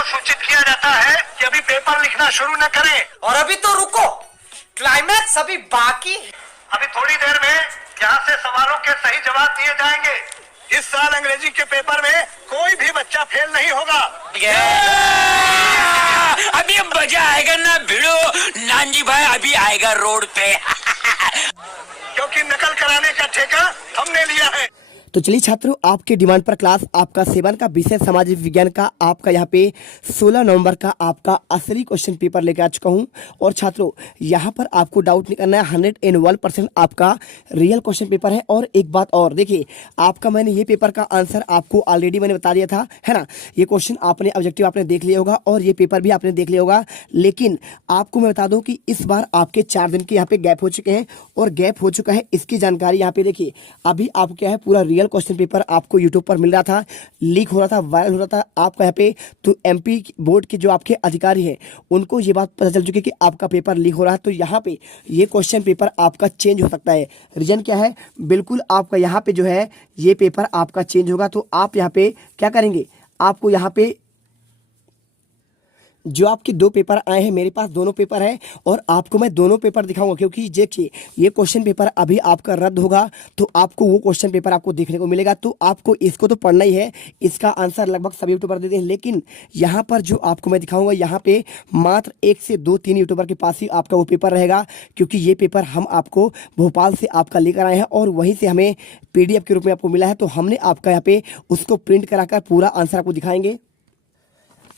को सूचित किया जाता है कि अभी पेपर लिखना शुरू न करें। और अभी तो रुको, क्लाइमैक्स अभी बाकी है। अभी थोड़ी देर में यहाँ से सवालों के सही जवाब दिए जाएंगे। इस साल अंग्रेजी के पेपर में कोई भी बच्चा फेल नहीं होगा। अभी मजा आएगा ना भिड़ो, नानजी भाई अभी आएगा रोड पे। क्योंकि नकल कराने का ठेका हमने लिया है। तो चलिए छात्रों, आपके डिमांड पर क्लास आपका 7 का विषय सामाजिक विज्ञान का आपका यहाँ पे 16 नवंबर का आपका असली क्वेश्चन पेपर लेकर आ चुका हूँ। और छात्रों यहाँ पर आपको डाउट नहीं करना है, 101% आपका रियल क्वेश्चन पेपर है। और एक बात और देखिए, आपका मैंने ये पेपर का आंसर आपको ऑलरेडी मैंने बता दिया था, है ना। ये क्वेश्चन आपने ऑब्जेक्टिव आपने देख लिया होगा और ये पेपर भी आपने देख लिया होगा। लेकिन आपको मैं बता दूँ कि इस बार आपके 4 दिन के यहाँ पे गैप हो चुके हैं और गैप हो चुका है, इसकी जानकारी यहाँ पे देखिए। अभी आप क्या है, पूरा रियल क्वेश्चन पेपर आपको यूट्यूब पर मिल रहा था, लीक हो रहा था, वायरल हो रहा था आपका यहाँ पे। तो एमपी बोर्ड के जो आपके अधिकारी हैं उनको ये बात पता चल चुकी है कि आपका पेपर लीक हो रहा है। तो यहाँ पे ये क्वेश्चन पेपर आपका चेंज हो सकता है। रीजन क्या है, बिल्कुल आपका यहाँ पे जो है ये पेपर आपका चेंज होगा। तो आप यहाँ पे क्या करेंगे, आपको यहाँ पे जो आपके 2 पेपर आए हैं, मेरे पास दोनों पेपर है और आपको मैं दोनों पेपर दिखाऊंगा। क्योंकि देखिए ये क्वेश्चन पेपर अभी आपका रद्द होगा तो आपको वो क्वेश्चन पेपर आपको देखने को मिलेगा। तो आपको इसको तो पढ़ना ही है, इसका आंसर लगभग सभी यूट्यूबर देते हैं। लेकिन यहाँ पर जो आपको मैं दिखाऊंगा, यहाँ पे मात्र 1 से 2-3 यूट्यूबर के पास ही आपका वो पेपर रहेगा। क्योंकि ये पेपर हम आपको भोपाल से आपका लेकर आए हैं और वहीं से हमें PDF के रूप में आपको मिला है। तो हमने आपका यहाँ पे उसको प्रिंट कराकर पूरा आंसर आपको दिखाएंगे।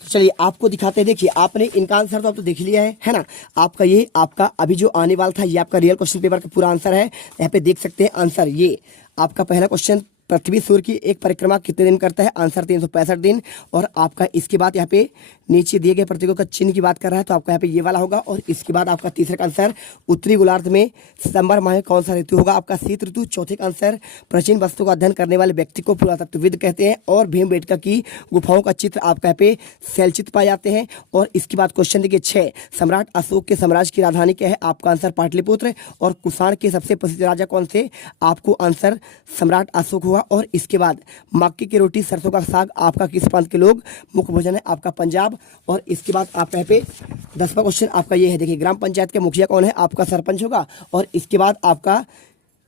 तो चलिए आपको दिखाते हैं। देखिए आपने इनका आंसर तो आप तो देख लिया है ना। आपका ये आपका अभी जो आने वाला था ये आपका रियल क्वेश्चन पेपर का पूरा आंसर है। यहाँ पे देख सकते हैं आंसर। ये आपका पहला क्वेश्चन, पृथ्वी सूर्य की एक परिक्रमा कितने दिन करता है, आंसर 365 दिन। और आपका इसके बाद यहाँ पे नीचे दिए गए प्रतीकों का चिन्ह की बात कर रहा है तो आपका यहाँ पे ये वाला होगा। और इसके बाद आपका तीसरे का आंसर, उत्तरी गोलार्ध में सितंबर माह में कौन सा ऋतु होगा, आपका शीत ऋतु। चौथे का आंसर, प्राचीन वस्तु का अध्ययन करने वाले व्यक्ति को पुरातत्वविद कहते हैं। और भीमबेटका की गुफाओं का चित्र आपका यहाँ पे शैलचित्र पाए जाते हैं। और इसके बाद क्वेश्चन देखिए 6, सम्राट अशोक के साम्राज्य की राजधानी क्या है, आपका आंसर पाटलिपुत्र। और कुषाण के सबसे प्रसिद्ध राजा कौन से, आपको आंसर सम्राट अशोक हुआ। और इसके बाद मक्के की रोटी सरसों का साग आपका किस प्रांत के लोग मुख्य भोजन है, आपका पंजाब। और इसके बाद आप यहाँ पे 10वां क्वेश्चन आपका ये है। देखिए ग्राम पंचायत के मुखिया कौन है, आपका सरपंच होगा। और इसके बाद आपका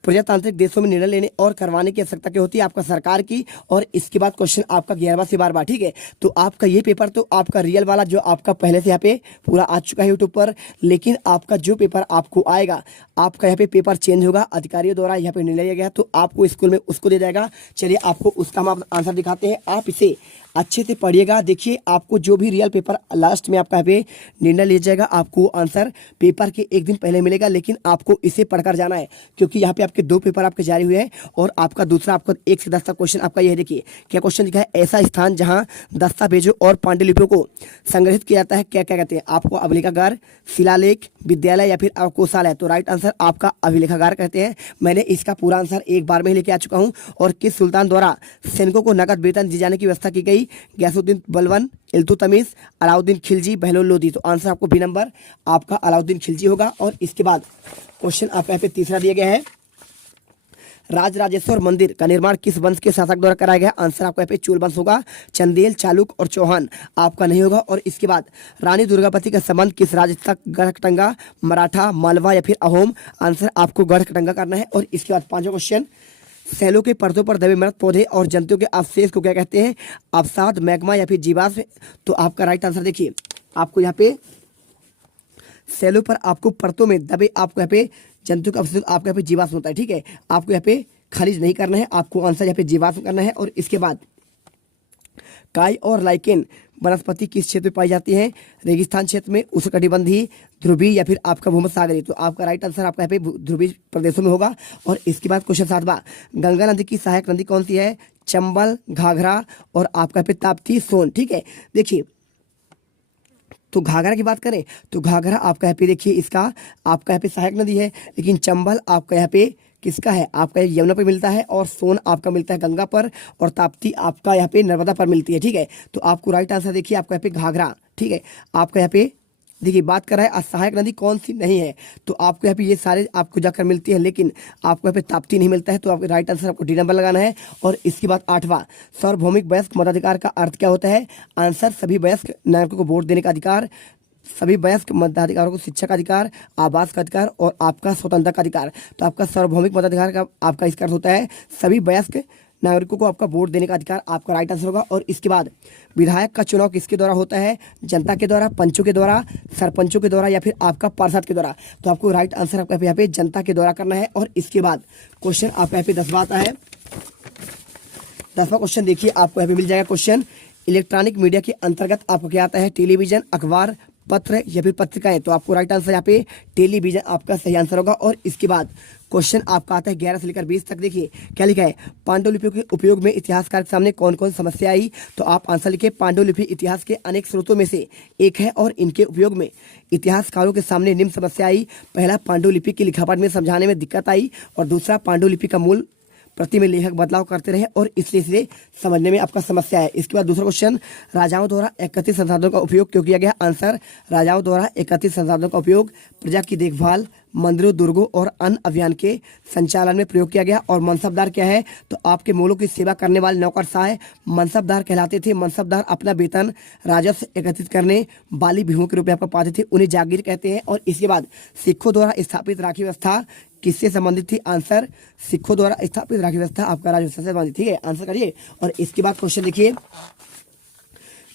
प्रजातांत्रिक देशों में निर्णय लेने और करवाने की आवश्यकता क्या होती है, आपका सरकार की। और इसके बाद क्वेश्चन आपका 11वां से 12वां। ठीक है, तो आपका ये पेपर तो आपका रियल वाला जो आपका पहले से यहाँ पे पूरा आ चुका है यूट्यूब पर। लेकिन आपका जो पेपर आपको आएगा, आपका यहाँ पे पेपर चेंज होगा, अधिकारियों द्वारा यहाँ पे निर्णय लिया गया तो आपको स्कूल में उसको दे जाएगा। चलिए आपको उसका हम आंसर दिखाते हैं, आप इसे अच्छे से पढ़िएगा। देखिए आपको जो भी रियल पेपर लास्ट में आपका यहाँ पे निर्णय लिया जाएगा, आपको आंसर पेपर के 1 दिन पहले मिलेगा। लेकिन आपको इसे पढ़कर जाना है क्योंकि यहाँ पे आपके 2 पेपर आपके जारी हुए हैं। और आपका दूसरा आपका 1 से 10 तक क्वेश्चन आपका यह देखिए क्या क्वेश्चन लिखा है, ऐसा स्थान जहाँ दस्तावेजों और पांडुलिपियों को संग्रहित किया जाता है क्या क्या कहते हैं, आपको अभिलेखागार, शिलालेख, विद्यालय या फिर कोषालय। तो राइट आंसर आपका अभिलेखागार कहते हैं। मैंने इसका पूरा आंसर एक बार में ही लेके आ चुका हूँ। और किस सुल्तान द्वारा सैनिकों को नकद वेतन दिए जाने की व्यवस्था की गई, गयासुद्दीन बलबन, इल्तुतमिश, अलाउद्दीन खिलजी, बहलोल लोदी। तो आंसर आपको बी नंबर आपका अलाउद्दीन खिलजी होगा। और इसके बाद क्वेश्चन आपका यहाँ पे तीसरा दिया गया है, राजराजेश्वर मंदिर का निर्माण किस वंश के शासक द्वारा कराया गया, आंसर आपका यहाँ पे चोल वंश होगा। चंदेल, चालुक और चौहान आपका नहीं होगा। और इसके बाद रानी दुर्गावती का संबंध किस राज्य तक, गढ़कटंगा, मराठा, मालवा या फिर अहोम, आंसर आपको गढ़कटंगा करना है। और इसके बाद 5वां क्वेश्चन, सैलों के परतों पर दबे मृत पौधे और जंतुओं के अवशेष को क्या कहते हैं, अवसाद, मैग्मा या फिर जीवाश्म। तो आपका राइट आंसर देखिए, आपको यहाँ पे सैलों पर आपको परतों में दबे आपको यहाँ पे जंतु का अवशेष आपको यहाँ पे जीवाश्म होता है। ठीक है, आपको यहाँ पे खारिज नहीं करना है, आपको आंसर यहाँ पे जीवाश्म करना है। और इसके बाद काई और लाइकेन वनस्पति किस क्षेत्र में पाई जाती है, रेगिस्तान क्षेत्र में, उष्णकटिबंधीय, ध्रुवीय या फिर आपका भूमध्यसागरीय। तो आपका राइट आंसर आपका यहाँ पे ध्रुवीय प्रदेशों में होगा। और इसके बाद क्वेश्चन 7वां, गंगा नदी की सहायक नदी कौन सी है, चंबल, घाघरा और आपका यहाँ पे ताप्ती, सोन। ठीक है, देखिए तो घाघरा की बात करें तो घाघरा आपका यहाँ पे देखिए इसका आपका यहाँ पे सहायक नदी है। लेकिन चंबल आपका यहाँ पे किसका है, आपका यमुना पर मिलता है। और सोन आपका मिलता है गंगा पर। और ताप्ती आपका यहाँ पे नर्मदा पर मिलती है। ठीक है, तो आपको राइट आंसर देखिए आपका यहाँ पे घाघरा। ठीक है, आपका यहाँ पे देखिए बात कर रहा है असहायक नदी कौन सी नहीं है, तो आपको यहाँ पे ये सारे आपको जाकर मिलती है, लेकिन आपको यहाँ पे ताप्ती नहीं मिलता है, तो आपको राइट आंसर आपको डी नंबर लगाना है। और इसके बाद 8वां, सार्वभौमिक वयस्क मताधिकार का अर्थ क्या होता है? आंसर सभी वयस्क नागरिकों को वोट देने का अधिकार, सभी वयस्क मताधिकारों को शिक्षा का अधिकार, आवास का अधिकार और आपका स्वतंत्रता का अधिकार। तो आपका सार्वभौमिक मताधिकार का आपका इसका अर्थ होता है सभी वयस्क नागरिकों को आपका वोट देने का अधिकार, आपका राइट आंसर होगा। और इसके बाद विधायक का चुनाव किसके द्वारा होता है? जनता के द्वारा, पंचों के द्वारा, सरपंचों के द्वारा या फिर आपका पार्षद के द्वारा। तो आपको राइट आंसर आपका यहाँ पे जनता के द्वारा करना है। और इसके बाद क्वेश्चन आपका यहाँ पे 10वां आता है। 10वां क्वेश्चन देखिए आपको यहाँ पे मिल जाएगा क्वेश्चन, इलेक्ट्रॉनिक मीडिया के अंतर्गत आपको क्या आता है? टेलीविजन, अखबार, पत्र या फिर पत्रिकाएं। तो आपको राइट आंसर यहाँ पे टेलीविजन आपका सही आंसर होगा। और इसके बाद क्वेश्चन आपका आता है 11 से लेकर 20 तक। देखिए क्या लिखा है? पांडुलिपियों के उपयोग में इतिहासकार के सामने कौन कौन समस्या आई? तो आप आंसर लिखिए, पांडुलिपि इतिहास के अनेक स्रोतों में से एक है और इनके उपयोग में इतिहासकारों के सामने निम्न समस्या आई। पहला, पांडुलिपि की लिखावट में समझाने में दिक्कत आई। और दूसरा, पांडुलिपि का मूल प्रति में लेखक बदलाव करते रहे और इसलिए इसे समझने में आपका समस्या है। इसके बाद दूसरा क्वेश्चन, राजाओं द्वारा एकत्रित संसाधनों का उपयोग क्यों किया गया? आंसर, राजाओं द्वारा एकत्रित संसाधनों का उपयोग प्रजा की देखभाल, मंदिरों, दुर्गों और अन्य अभियान के संचालन में प्रयोग किया गया। और मनसबदार क्या है? तो आपके मूलों की सेवा करने वाले नौकरशाह मनसबदार कहलाते थे। मनसबदार अपना वेतन राजस्व एकत्रित करने वाली भीमों के रूप में आपको पाते थे, उन्हें जागीर कहते हैं। और इसके बाद सिखों द्वारा स्थापित राखी व्यवस्था किससे संबंधित थी? आंसर, सिखों द्वारा स्थापित राखी व्यवस्था आपका राजस्व से संबंधित। ठीक है, आंसर करिए। और इसके बाद क्वेश्चन देखिए,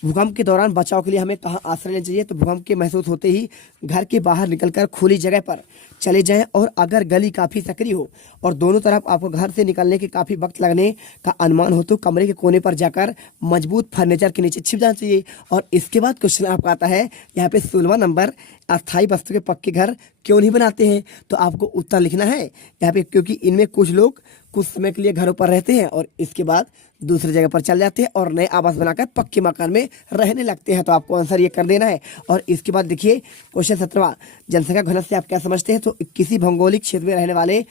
भूकंप के दौरान बचाव के लिए हमें कहाँ आश्रय लेना चाहिए? तो भूकंप के महसूस होते ही घर के बाहर निकलकर खुली जगह पर चले जाएं। और अगर गली काफ़ी सक्रिय हो और दोनों तरफ आपको घर से निकलने के काफ़ी वक्त लगने का अनुमान हो तो कमरे के कोने पर जाकर मजबूत फर्नीचर के नीचे छिप जाना चाहिए। और इसके बाद क्वेश्चन आपका आता है यहाँ पे 16वां नंबर, अस्थायी वस्तु के पक्के घर क्यों नहीं बनाते हैं? तो आपको उत्तर लिखना है यहाँ पे, क्योंकि इनमें कुछ लोग कुछ समय के लिए घरों पर रहते हैं और इसके बाद दूसरी जगह पर चल जाते हैं और नए आवास बनाकर पक्के मकान में रहने लगते हैं। तो आपको आंसर ये कर देना है। और इसके बाद देखिए क्वेश्चन 17वां, जनसंख्या घनत्व से आप क्या समझते हैं? तो किसी भौगोलिक क्षेत्र में रहने वाले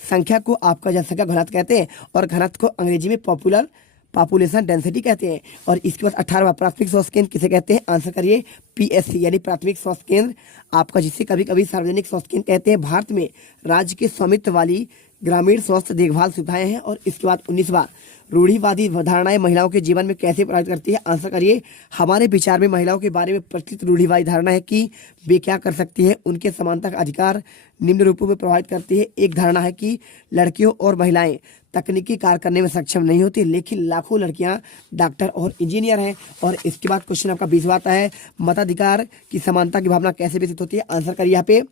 संख्या को आपका जनसंख्या घनत्व कहते हैं और घनत्व को अंग्रेजी में पॉपुलेशन डेंसिटी कहते हैं। और इसके बाद 18वां, प्राथमिक स्वास्थ्य केंद्र किसे कहते हैं? आंसर करिए, पीएससी यानी प्राथमिक स्वास्थ्य केंद्र आपका, जिसे कभी कभी सार्वजनिक स्वास्थ्य केंद्र कहते हैं। भारत में राज्य के स्वामित्व वाली ग्रामीण स्वास्थ्य देखभाल सुविधाएं हैं। और इसके बाद 19वां, रूढ़िवादी धारणाएं महिलाओं के जीवन में कैसे प्रभावित करती है? आंसर करिए, हमारे विचार में महिलाओं के बारे में प्रचलित रूढ़िवादी धारणा है कि वे क्या कर सकती हैं, उनके समानता का अधिकार निम्न रूपों में प्रभावित करती है। एक धारणा है कि लड़कियों और महिलाएं तकनीकी कार्य करने में सक्षम नहीं होती, लेकिन लाखों लड़कियां डॉक्टर और इंजीनियर हैं। और इसके बाद क्वेश्चन आपका 20वां आता है, मताधिकार की समानता की भावना कैसे विकसित होती है? आंसर करिए यहाँ पे,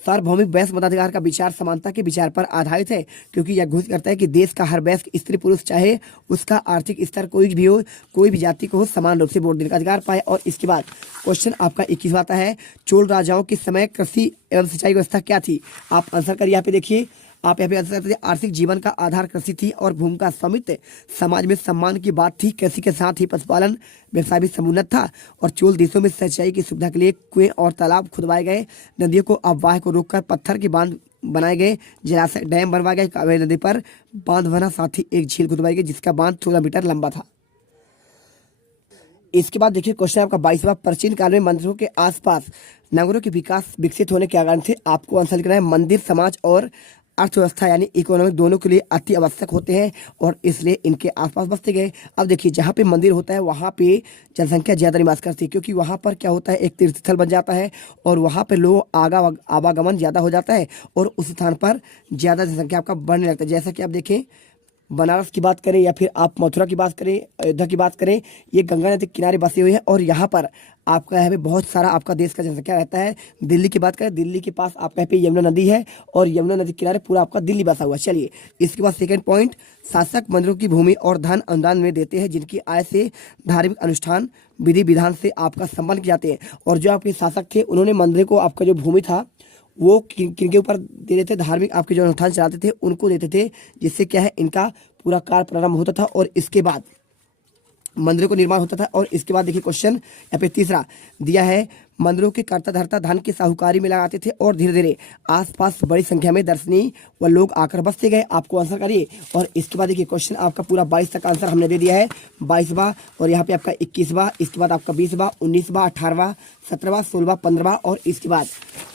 सार्वभौमिक वयस्क मताधिकार का विचार समानता के विचार पर आधारित है, क्योंकि यह घोषित करता है कि देश का हर वयस्क स्त्री पुरुष चाहे उसका आर्थिक स्तर कोई भी हो, कोई भी जाति को हो, समान रूप से वोट देने का अधिकार पाए। और इसके बाद क्वेश्चन आपका 21वां आता है, चोल राजाओं के समय कृषि एवं सिंचाई व्यवस्था क्या थी? आप आंसर करिए यहाँ पे। देखिए आप यहाँ पे आंसर करते थे, आर्थिक जीवन का आधार कृषि थी और भूमि का स्वामित्व समाज में सम्मान की बात थी। कृषि के साथ ही पशुपालन व्यवसाय भी समुन्नत था और चोल देशों में सिंचाई की सुविधा के लिए कुएं और तालाब खुदवाए गए, नदियों को अववाह को रोककर पत्थर के बांध बनाए गए, जलाशय डैम बनवाए गए, कावेरी नदी पर बांध बना, साथ ही एक झील खुदवाई गई जिसका बांध 16 मीटर लंबा था। इसके बाद देखिए क्वेश्चन आपका 22वां, प्राचीन काल में मंदिरों के आसपास नगरों के विकास विकसित होने के कारण थे। आपको आंसर लिखना है, मंदिर समाज और अर्थव्यवस्था यानी इकोनॉमिक दोनों के लिए अति आवश्यक होते हैं और इसलिए इनके आसपास बसते गए। अब देखिए जहाँ पे मंदिर होता है वहाँ पे जनसंख्या ज़्यादा निवास करती है, क्योंकि वहाँ पर क्या होता है, एक तीर्थ स्थल बन जाता है और वहाँ पे लोग आवागमन ज़्यादा हो जाता है और उस स्थान पर ज़्यादा जनसंख्या आपका बढ़ने लगता है। जैसा कि आप देखें बनारस की बात करें या फिर आप मथुरा की बात करें, अयोध्या की बात करें, ये गंगा नदी के किनारे बसे हुए हैं और यहाँ पर आपका यहाँ पे बहुत सारा आपका देश का जनसंख्या रहता है। दिल्ली की बात करें, दिल्ली के पास आपका यहाँ पे यमुना नदी है और यमुना नदी के किनारे पूरा आपका दिल्ली बसा हुआ है। चलिए इसके बाद सेकंड पॉइंट, शासक मंदिरों की भूमि और धन अनुदान में देते हैं जिनकी आय से धार्मिक अनुष्ठान विधि विधान से आपका संपन्न किए जाते हैं। और जो आपके शासक थे उन्होंने मंदिर को आपका जो भूमि था वो किन के ऊपर दे देते, धार्मिक आपके जो अनुष्ठान चलाते थे उनको देते थे, जिससे क्या है इनका पूरा कार्य प्रारंभ होता था। और इसके बाद मंदिरों का निर्माण होता था। और इसके बाद देखिए क्वेश्चन यहाँ पे तीसरा दिया है, मंदिरों के कर्ता धर्ता धन की साहूकारी में लगाते थे और धीरे धीरे आसपास बड़ी संख्या में दर्शनीय व लोग आकर बसते गए। आपको आंसर करिए। और इसके बाद देखिए क्वेश्चन आपका पूरा 22 तक आंसर हमने दे दिया है, 22वां और यहाँ पे आपका 21वां, इसके बाद आपका 20वां, 19वां, 18वां, 17वां, 16वां, 15वां और इसके बाद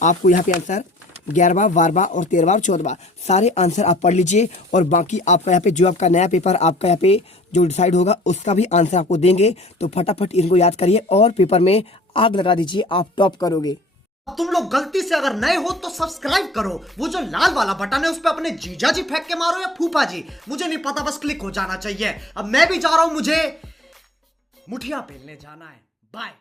आपको यहाँ पे आंसर 11वां, 12वां और 13वां और 14वां सारे आंसर आप पढ़ लीजिए। और बाकी आपका यहाँ पे जो आपका नया पेपर आपका यहाँ पे जो डिसाइड होगा उसका भी आंसर आपको देंगे, तो फटाफट इनको याद करिए और पेपर में आग लगा दीजिए, आप टॉप करोगे। तुम लोग गलती से अगर नए हो तो सब्सक्राइब करो, वो जो लाल वाला बटन है उस पर अपने जीजा जी फेंक के मारो या फूफा जी, मुझे नहीं पता, बस क्लिक हो जाना चाहिए। अब मैं भी जा रहा हूं, मुझे मुठिया पेलने जाना है। बाय।